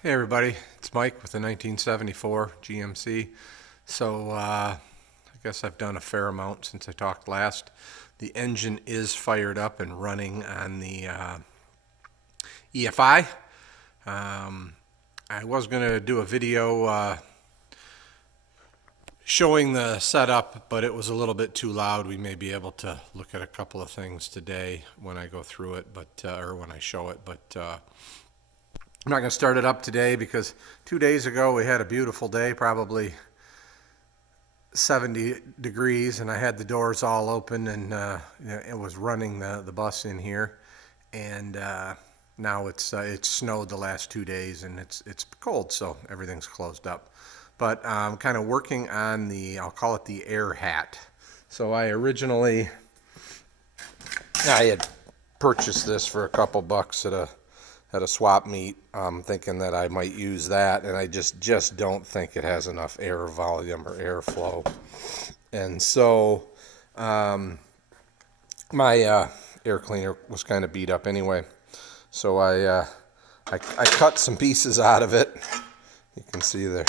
Hey everybody, it's Mike with the 1974 GMC. I guess I've done a fair amount since I talked last. The engine is fired up and running on the EFI. Um, I was going to do a video showing the setup, but it was a little bit too loud. We may be able to look at a couple of things today when I go through it, or when I show it, but I'm not going to start it up today because 2 days ago we had a beautiful day, probably 70 degrees, and I had the doors all open, and it was running the bus in here. And now it's snowed the last 2 days, and it's cold, so everything's closed up. But I'm kind of working on I'll call it the air hat. So I had purchased this for a couple bucks at a swap meet, thinking that I might use that, and I just don't think it has enough air volume or airflow. And so my air cleaner was kind of beat up anyway, so I cut some pieces out of it. You can see there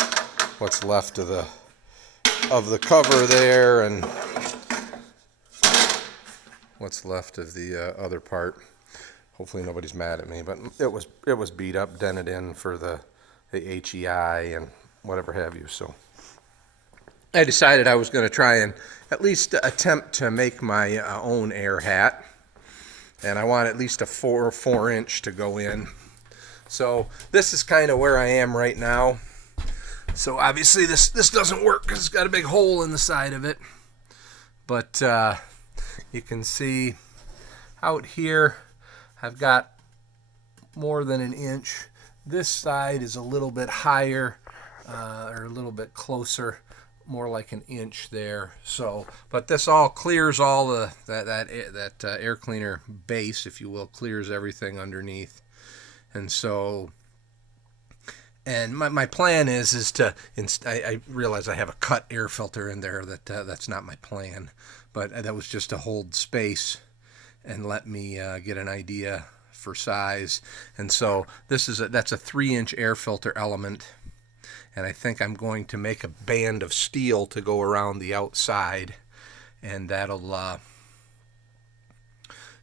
what's left of the cover there, and what's left of the other part. Hopefully nobody's mad at me, but it was beat up, dented in for the HEI and whatever have you. So I decided I was going to try and at least attempt to make my own air hat, and I want at least a 4 inch to go in. So this is kind of where I am right now. So obviously this doesn't work because it's got a big hole in the side of it, but you can see out here I've got more than an inch. This side is a little bit higher, or a little bit closer, more like an inch there. So, but this all clears all that air cleaner base, if you will, clears everything underneath. And so, and my plan is to, I realize I have a cut air filter in there. That's not my plan, but that was just to hold space and let me get an idea for size. And so that's a 3-inch air filter element, and I think I'm going to make a band of steel to go around the outside, and that'll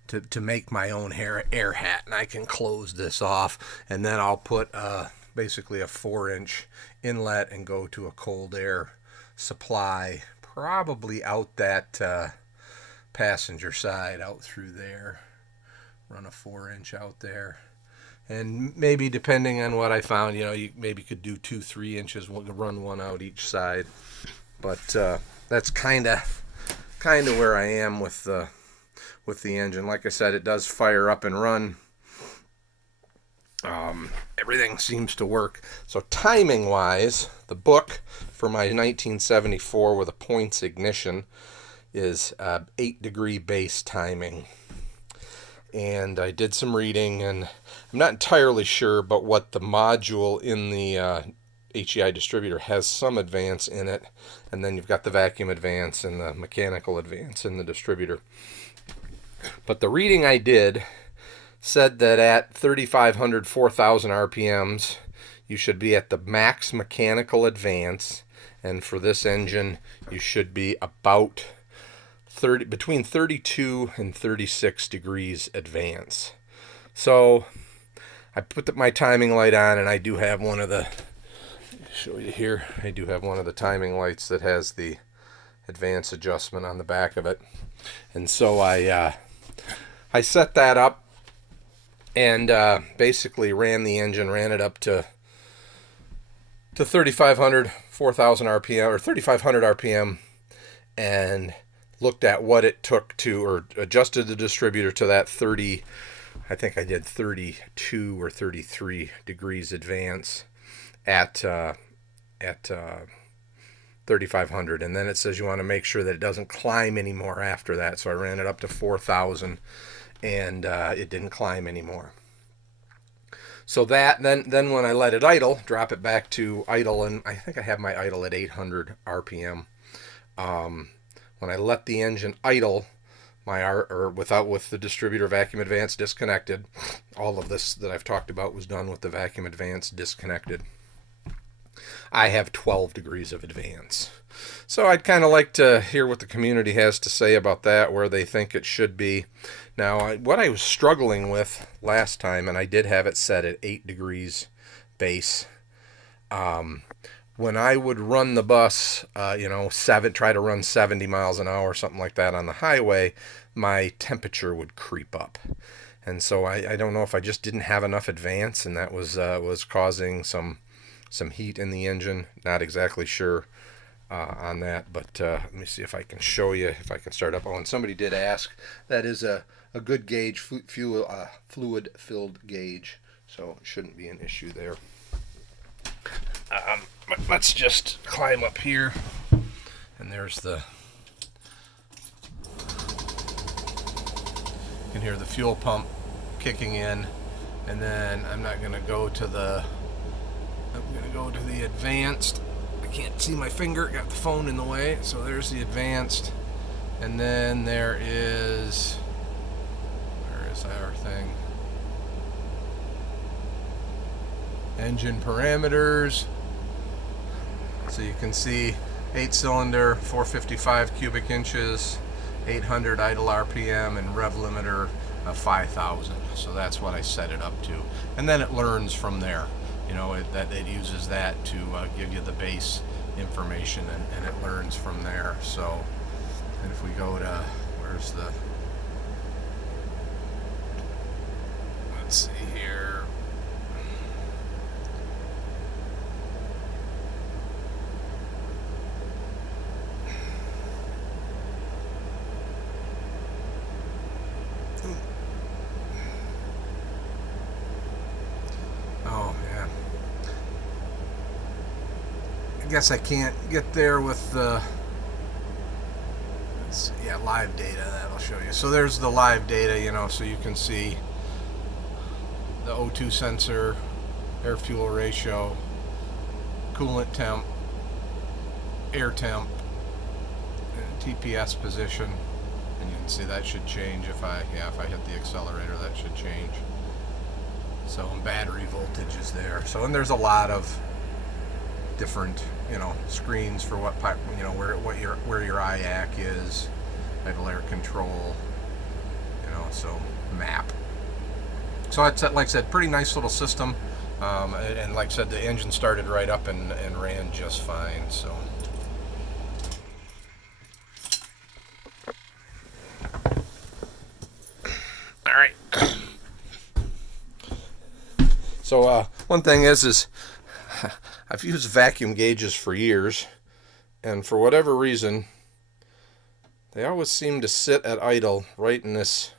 to make my own air hat. And I can close this off, and then I'll put basically a 4-inch inlet and go to a cold air supply, probably out that passenger side, out through there. Run a 4-inch out there, and maybe depending on what I found, you maybe could do 2-3 inches, run one out each side. But that's kind of where I am with the engine. Like I said, it does fire up and run. Everything seems to work. So timing wise, the book for my 1974 with a points ignition is 8-degree base timing. And I did some reading, and I'm not entirely sure, but what the module in the HEI distributor has some advance in it, and then you've got the vacuum advance and the mechanical advance in the distributor. But the reading I did said that at 3,500, 4,000 RPMs, you should be at the max mechanical advance, and for this engine, you should be about between 32 and 36 degrees advance. So I put my timing light on, and I do have one of the, show you here, I do have one of the timing lights that has the advance adjustment on the back of it. And so I set that up, and basically ran it up to 3,500, 4,000 RPM, or 3,500 RPM, and looked at what it took to, or adjusted the distributor to that 30, I think I did 32 or 33 degrees advance at 3,500. And then it says you want to make sure that it doesn't climb anymore after that. So I ran it up to 4,000, and it didn't climb anymore. So that, then when I let it idle, drop it back to idle, and I think I have my idle at 800 RPM. When I let the engine idle, with the distributor vacuum advance disconnected. All of this that I've talked about was done with the vacuum advance disconnected. I have 12 degrees of advance. So I'd kind of like to hear what the community has to say about that, where they think it should be. Now, what I was struggling with last time, and I did have it set at 8 degrees base, when I would run the bus, try to run 70 miles an hour, something like that on the highway, my temperature would creep up. And so I don't know if I just didn't have enough advance, and that was causing some heat in the engine. Not exactly sure on that, but let me see if I can show you, if I can start up. Oh, and somebody did ask, that is a good gauge, fluid-filled gauge, so it shouldn't be an issue there. But let's just climb up here, and there's you can hear the fuel pump kicking in, and then I'm going to go to the advanced. I can't see my finger, got the phone in the way, so there's the advanced, and then where is our thing? Engine parameters. So you can see 8-cylinder, 455 cubic inches, 800 idle RPM, and rev limiter of 5,000. So that's what I set it up to. And then it learns from there. It uses that to give you the base information, and it learns from there. So, and if we go to, let's see here. Oh, yeah. I guess I can't get there with the live data. That'll show you. So there's the live data, so you can see the O2 sensor, air fuel ratio, coolant temp, air temp, and TPS position, and you can see that should change if I hit the accelerator. That should change. So, and battery voltage is there. So, and there's a lot of different screens for what pipe, where your IAC is, idle air control, so map. So it's, like I said, pretty nice little system, and like I said, the engine started right up and ran just fine. So all right. So one thing is I've used vacuum gauges for years, and for whatever reason they always seem to sit at idle right in this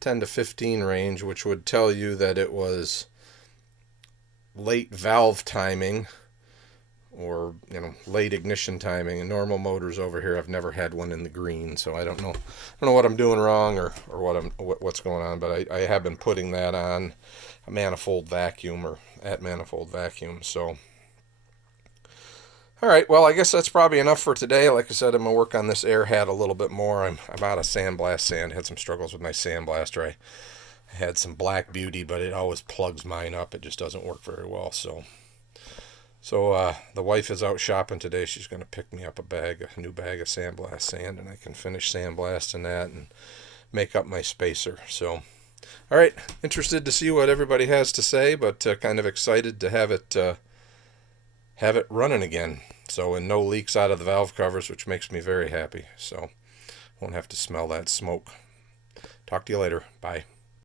10 to 15 range, which would tell you that it was late valve timing or late ignition timing. And normal motors over here, I've never had one in the green, so I don't know what I'm doing wrong or what's going on, but I have been putting that on a manifold vacuum or at manifold vacuum. So all right, well, I guess that's probably enough for today. Like I said, I'm going to work on this air hat a little bit more. I'm out of sandblast sand. I had some struggles with my sandblaster. I had some Black Beauty, but it always plugs mine up. It just doesn't work very well. So the wife is out shopping today. She's going to pick me up a new bag of sandblast sand, and I can finish sandblasting that and make up my spacer. So, all right, interested to see what everybody has to say, but kind of excited to have it running again. So, and no leaks out of the valve covers, which makes me very happy. So, won't have to smell that smoke. Talk to you later. Bye.